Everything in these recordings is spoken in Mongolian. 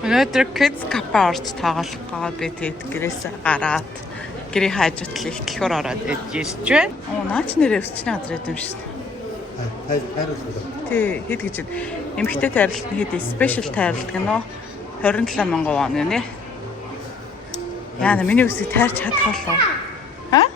Өнөөдөр Kids Cup-а орж тоглох гоо би тэгэд гэрээсээ гараад гэрийн хажуудлал их төлхөр ороод ирж байна. Наач нэрээ өсчний газар юм шүү дээ. Тий, хэд гэж эмхтэй тайралт нь хэд спешиал тайралт гэнэ 27,000 вон гэнэ. Яна миний үсийг тайрч чадах болов. Ха?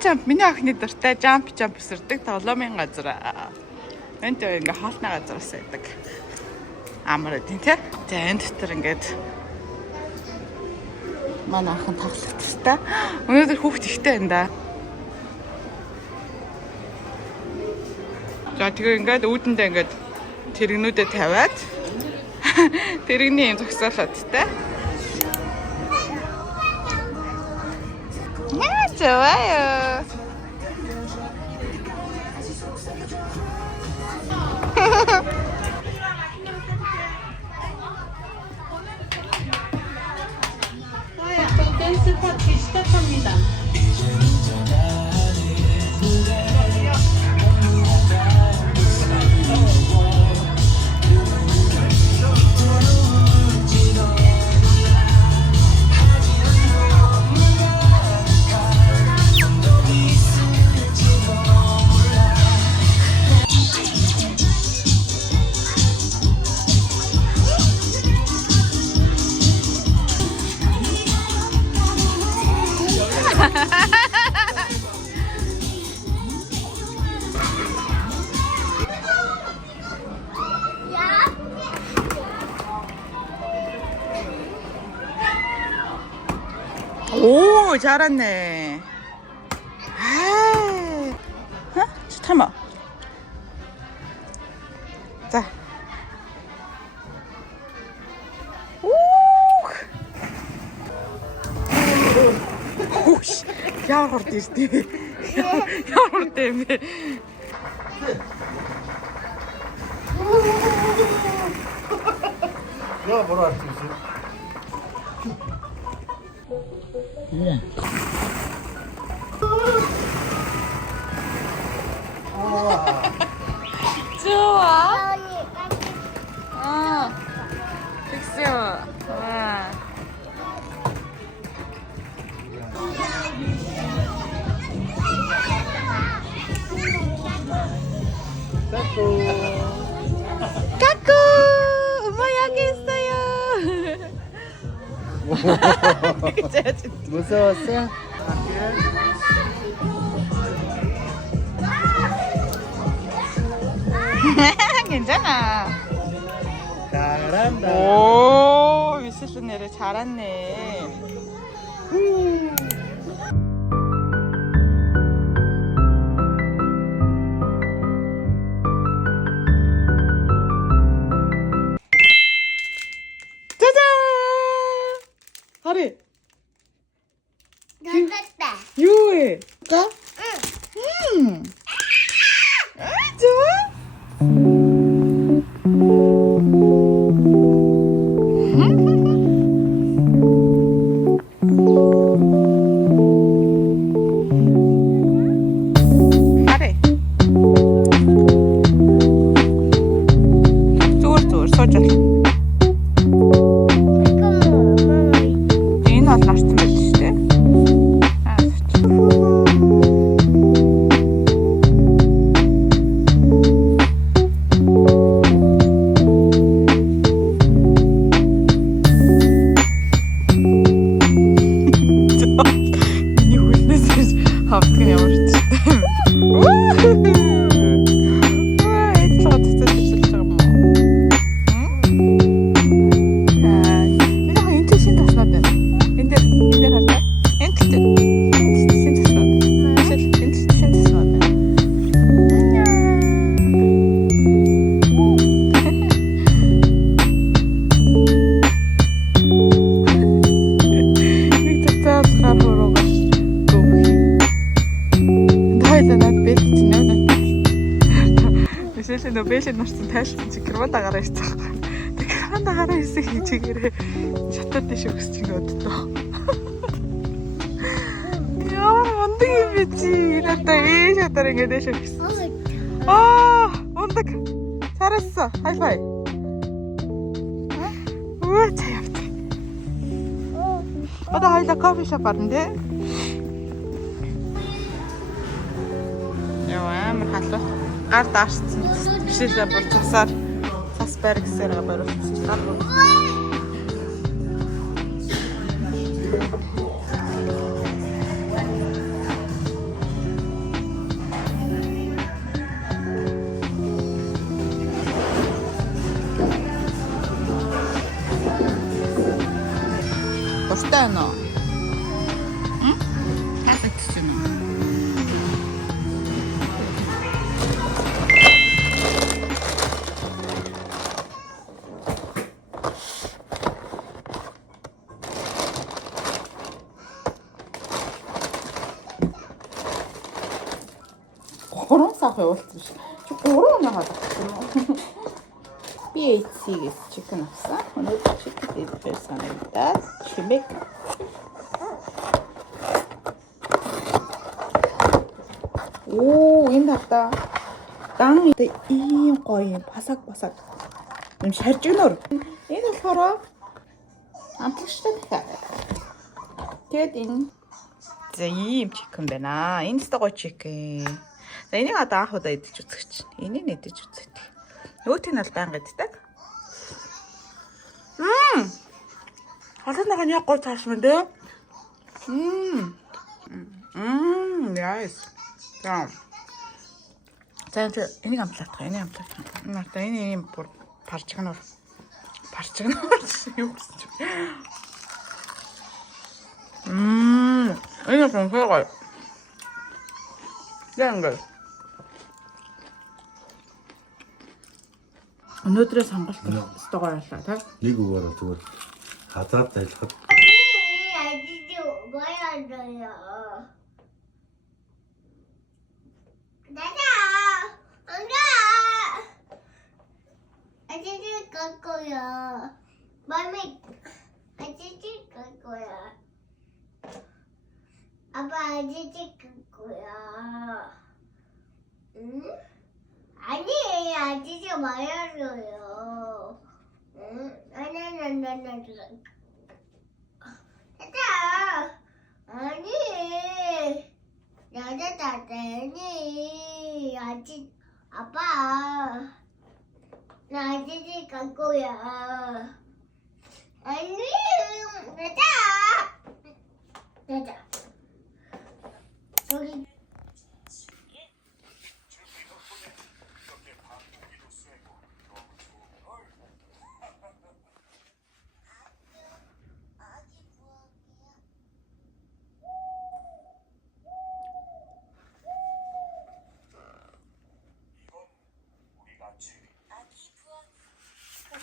Jump. Миний охины дуртай jump өсөрдөг тоглоомын газар. Энд ингээ хаалтны газараас байдаг. Амар тийм тий. За энэ дотор ингээд манай охин тоглох тустай. Өнөөдөр хүүхд ихтэй байна да. За тэгээ ингээд үүдэндээ ингээд тэрэгнүүдэд тавиад тэрэгний юм зогсоолоодтай. 좋아요. 댄스 파티 시작합니다. 오, 잘했네. 아, 잠깐만. 자. 오, 오씨, 야वर 뒤지. 야वर 때문에. 야, 뭐라 할 수 있어? 예. 좋아. 빅스. 와. 까꾸. 엄마 여기 있어요. 무서웠어? 괜찮아. 잘한다. 오, 미세스 내려 잘했네. 짜잔! 하리. 됐다. 유해. 까? 응. 좋아? 하리. Зүүр сууж. Энэ бол нарцсан байл шүү дээ. Нөө бэлэн нарсан тайлсан чи гэрманда гараа ирсэн байхгүй. Тэг гэрманда гараа ирсэн хийчихээрээ шатаад дэш өгсөж нөгөөдөө. Яа, мундаг юм би чи. Надаа шатаар ингэ дэш өгсөн. Мундаг. 잘했어. 하이파이. Өө цаа явах. Одоо хоёлаа кофе шоп орно тий. Яа амар халуун. Гар даашсан. Бишээсээ болчихсаар цас байр гэсээр барилсан. Гар бүр. Дуртай байна уу? Таалагдсан уу? Гурван сах явуулсан шүү. Чи гурван унаа хадагсан уу? Би эцсигээс чикен авсан. Өнөөдөр чикен идэх санагдаад чимэг. Оо, энэ хата. Дан ийм гоё басаг юм шарж гэнөр. Энэ болохоор амтлагчтай дахиад. Тэгэд энэ за ийм чикен байна. Энэ ч гоё чикен. За энийг одоо анх удаа идэж үзэх чинь. Энийг идэж үзэх. Нөгөөтг нь бол байнга иддэг. Халуунах нь яг гоё цаашман дээ. Nice. За энийг амтлаах. Марта энэ юм бүр парчгнор юу гэсэн чи. Энэ нь гоё. Янгал. Өнөөдрөө сонголт стогоор боллоо тий. Нэг үгээр зүгээр хазаад ажиллахад 아빠 아저씨 갈 거야. 응? 아니 아저씨가 말해줘요. 응? 아니. 됐다. 아니. 나도 아니. 아빠. 나 아저씨 갈 거야. 아니. 됐다. 여기.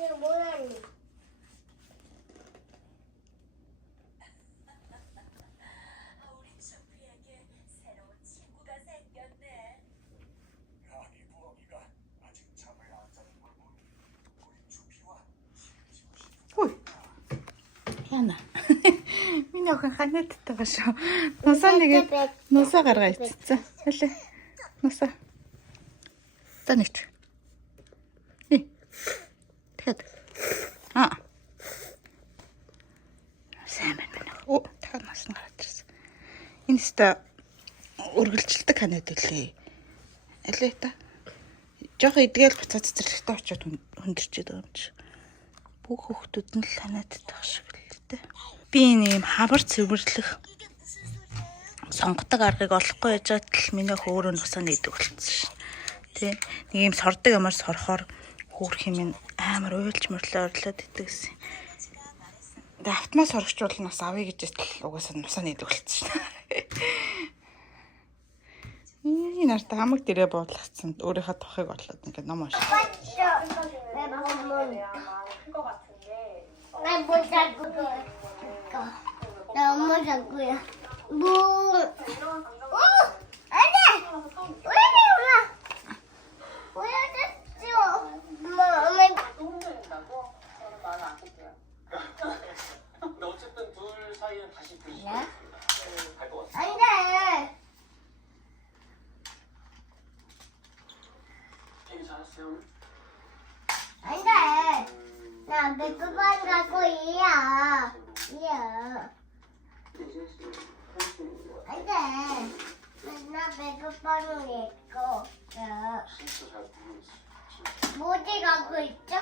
지금 뭐하니? 우리 소피에게 새로운 친구가 생겼네. 아기 부엉이가 아직 잠을 안 자는 걸 보니 우리 주피와 친해지고 싶은 Ой. Яна. Миний охин ханаад байгаа шүү. Нусаа гаргаа ицсэн. Хэлээ. Нусаа. За нэгт. Тэгэд. Сайн байна. Оо, дахиад нас нь гараад ирсэн. Энэ өстө үргэлжилдэг ханаад үлээ. Алээ та. Жохо идгээл буцаад цэцэрлэгтээ очиод хүндэрчээд байгаа юм чи. Бүх хүүхдүүд нь л ханаад тах шиг л дээ. Би энэ юм хавар цэвэрлэх сонгодог аргыг олохгүй яж байгаа тал миний хөөрөө нусаа нээдэг болчихсон ш. Тэ нэг юм сордог ямар сорохоор хөөх юм амар уйлж мөрлөө орлоод идэгсэн. Тэгээ автомат сорогчвол нас авъя гэж л угаасаа нусаа нээдэг болчихсон ш. Энэ нарт хамаг дээрээ буудлахсан өөрийнхөө тохыг орлоод ингээд ном уншиж. 나 엄마 자꾸야. 뭐? 안돼. 왜 올라? 보여줬죠. 엄마. 동생이라고? 저는 말을 안 할게요. 근데 어쨌든 둘 사이는 다시 부딪히고 갈것 같아요. 안돼. 되게 잘했어요. 안돼. 나 맥주반 갖고 이야. 안 돼. 맨날 맥주반을 입고. 뭐지 갖고 있죠?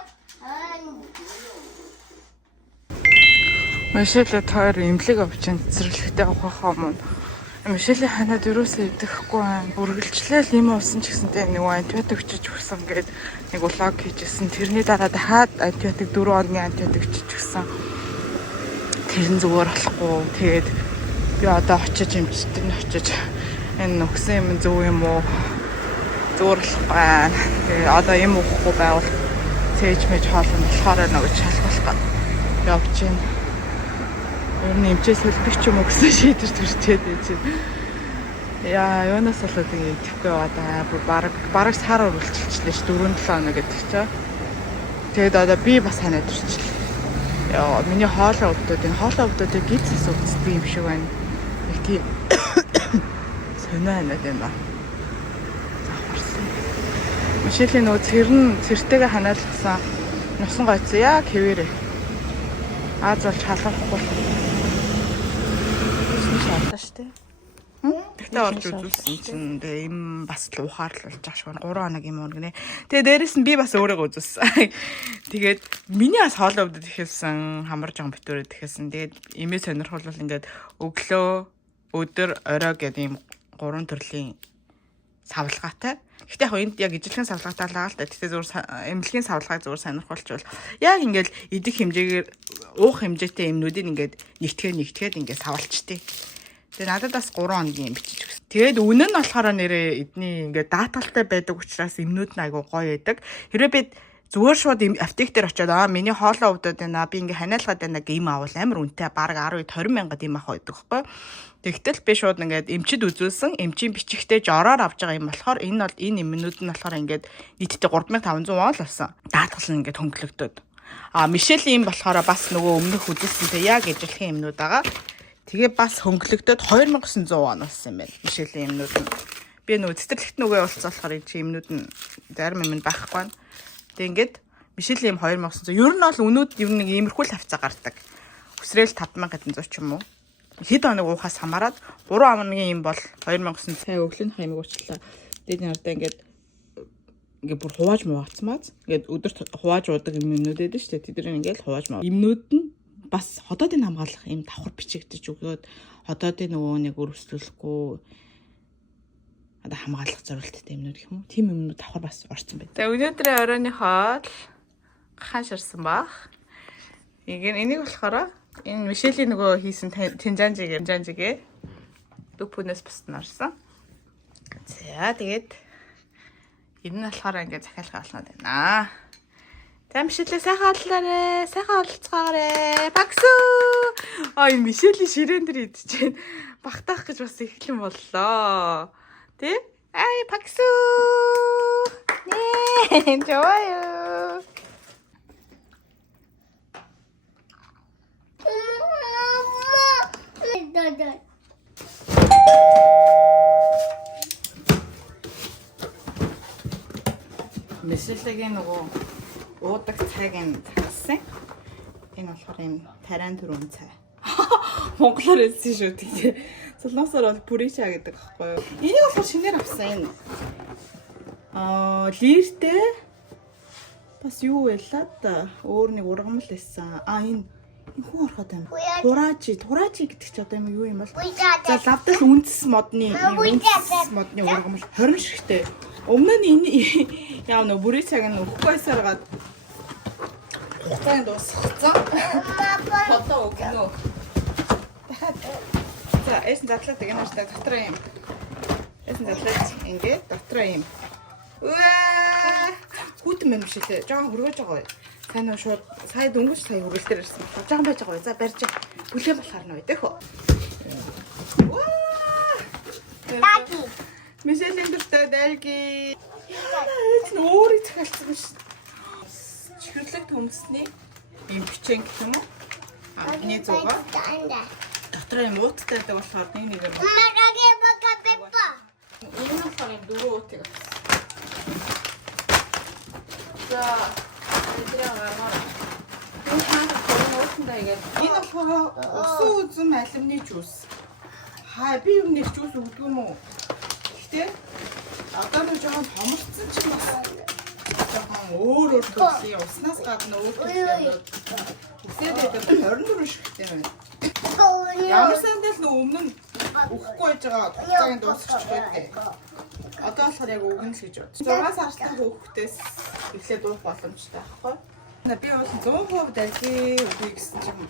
Мишель тоор имлэг авчин цэцэрлэгтэй авах юм. Мишель ханаад юусоо идэхгүй байна. Үргэлжлээл юм уусан ч гэсэнтэй нэг антибиотик өчөж өгсөн гээд нэг улааг хийжсэн. Тэрний дараа дахиад антибиотик 4 хоногийн антибиотик өчөж өгсөн. Тэр нь зүгээр болохгүй. Тэгээд би одоо очиж эмчтэй нь очиж энэ өгсөн юм зөв юм уу? Зүгээр болохгүй байна. Тэгээд одоо юм уухгүй байвал цээж мэж хоолно болохоор нэг шалгуулах гээд явж байна. Ер нь эмчээс хөлбөх ч юм уу гэсэн шийдвэр төрчээд байж байна. Яа, юунаас болоод ингэ идэхгүй байна. Бүр бараг сар үргэлжилчихлээ ш 4-7 хоног гэдэг чинь. Тэгээд одоо би бас ханаад ирчихлээ. Яа, миний хоолой өвдөд гидсээс өвддөг юм шиг байна. Нэг тийм сонио ханаад байна. Мишелийн нөө цэртэйгээ ханаалгасан носон гойцсон яа хэвээрээ. Аз бол халахгүй. Шаардаа штэ. Тэгтээ орж үзүүлсэн чинь тэгээ им бас л ухаарлуулж байгаа шиг 3 хоног юм уу гинэ. Тэгээ дээрэс нь би бас өөрийгөө үзүүлсэн. Тэгээд миний бас хоолой өвдөд ихэлсэн, хамарж байгаа битүүрээд ихэлсэн. Тэгээд имээ сонирхолвол ингээд өглөө, өдөр, орой гэдэг ийм 3 төрлийн савлгаатай. Гэхдээ яг энд яг ижилхэн савлгаатай л байгаа л да. Тэгтээ зүгээр эмнэлгийн савлгааг зүгээр сонирхолчвол яг ингээд идэх хэмжээгээр уух хэмжээтэй эмнүүдийг ингээд нэгтгээд ингээд савлчтээ. Тэгээ надад бас 3 хоногийн юм бичиж өгсөн. Тэгээд үнэн нь болохоор нэрээ эдний ингээд даатгалтай байдаг учраас эмнүүд нь айгу гоё байдаг. Хэрвээ би зүгээр шууд аптек дээр очиод миний хоолой өвдөд байна. Би ингээд ханиалгаад байна гэх юм аавал амар үнэтэй бараг 10-20 мянгад юм авах байдаг байхгүй. Тэгтэл би шууд ингээд эмчид үзүүлсэн, эмчийн бичигтэй жороор авч байгаа юм болохоор энэ эмнүүд нь болохоор ингээд нийтдээ 3500 вон л авсан. Даатгал нь ингээд хөнгөлөгдөд. Мишелийн юм болохоор бас нөгөө өмнөх үзүүлсэнтэй яг ижилхэн эмнүүд байгаа. Тэгээ бас хөнгөлөгдөд 2900 вон болсон юм байна. Мишелийн эмнүүд нь. Би нөгөө цэцэрлэгт нүгэ уулзсан болохоор энэ эмнүүд нь зарим юм байхгүй байна. Тэгээ ингээд Мишелийн 2900. Ер нь бол өнүүд ер нь нэг иймэрхүү л хавцаа гардаг. Өсрөөл 5100 ч юм уу. Хэд хоног уухаас хамаарат 3 хоногийн юм бол 2900 цай өглөөний хаймаг уучлаа. Дээд нартай ингээд бүр хувааж муугацмаац. Ингээд өдөрт хувааж уудаг юмнууд байдаг шүү дээ. Тэдний ингээд хувааж маа. Юмнууд нь бас ходоодыг хамгаалах юм давхар бичигдэж өгөөд ходоодын нөгөө нэг өрөвслөхгүй одоо хамгаалах зорилттой юмнууд гэх юм уу. Тим юмнууд давхар бас орсон байдаг. За өнөөдрийн оройны хоол ханширсан бах. Энийг болохоор энэ Мишелийн нөгөө хийсэн тэнжанжигээ дүпүнээс бусд нарсан. За тэгээд энэ нь болохоор ингээд захиалга олнод байна. За Мишелээ сайхан оллаарэ. Сайхан олцгоорэ. Багсу. Ой Мишелийн ширээн дээр идчихээн. Багтаах гэж бас эхлэн боллоо. Тэ? Ай багсу. Нэ, 좋아요. Мишелийн нөгөө уудаг цайг нь загсан. Энэ болохоор юм тарайн төрөн цай. Монголоор хэлсэн шүү дээ. Солонгосоор бол пүрича гэдэг аахгүй юу? Энийг болохоор шинээр авсан энэ. Лиртэй бас юу байлаа да. Өөр нэг ургамал байсан. Энэ хүн ороход юм. Туражи гэдэг чи одоо юу юм бол? За лавдал үндэс модны ургамал 20 шигтэй. Өмнө нь энэ яа нөө бүрий цаг нь өгөхгүйсээр гад хугацаанд дууссан. Одоо өгнө. За эсн задлаад гэнэ штэ дотор юм. Эсн задлаад ингээд дотор юм. Хүүтэн юм шилээ. Жоон хөргөж байгаа. Сайн уу шууд сая дөнгөж сая хөргөлтөр ирсэн. Жоон байж байгаа. За барьж. Бүлээн болохоор нөө идэх үү. Даги. Мишелийн дуртай дайги. Эцэн өөрийг захиалсан шүү. Чихэрлэг төмсний юм бичэн гэх юм уу? Миний зугаа. Дотор юм ууттай байдаг болохоор нэг юм. Магаге бака пеппа. Энэ нь болохоор дөрөв уутыг. За, эдрээ гаргаарай. Тэгээд энэ болохоор усан үзэм алимны жуус. Би юу нэг жуус өгдөг юм уу? Гэхдээ одоо нэг жоохон томорцсон ч бас жоохон өөр төслийн уснаас гадна өөр төслийн үсээд байдаг 24 шигтэй байна. Ямар сандал нөө өмнө нь өгөхгүй байж байгаа хугацааг дуусчих байдаг. Одоо болохоор яг өгнө л гэж байна. 6 сартай хүүхдээс эхлээд уух боломжтой байхгүй. Би бол 100% дайгий үгүй гэсэн чинь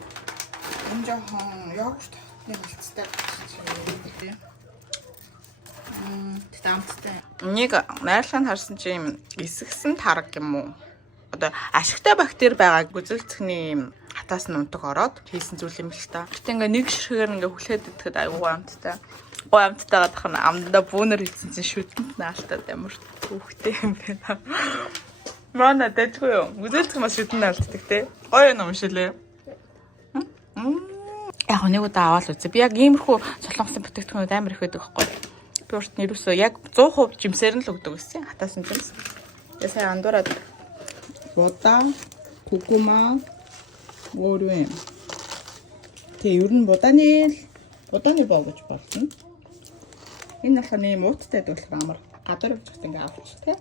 энэ жоохон йогурт хотны болцтой гэж амттай. Нэг найрлахыг харсан чи юм эсгсэн тараг юм уу? Одоо ашигтай бактери байгааг үзэлцэхний юм хатаас нь унтаг ороод хийсэн зүйл юм л та. Гэтэ ингээ нэг ширхгээр ингээ хүлээд идэхэд аюу амттай. Гой амттай гадах нь амдаа бүүнэр хийсэн чинь шүтэнд наалтаад ямар түүхтэй юм бэ? Манай дэжгүй юу? Үзэлцэх маш шүтэн наалтдаг те. Гоё юм шилээ. Яг нэг удаа аваад үзье. Би яг иймэрхүү солонгосын бүтээгдэхүүнүүд амар их байдаг байхгүй. Би урт нь ерөөсөө яг 100% жимсээр нь л өгдөг гэсэн. Хатаас нь жимс. Я сая андуураад бода, кукума, өөр юм. Тэг ер нь буданы боо гэж болно. Энэ болохоор нэм ууттай болох амар гадар өгчт ингээ авч тэ.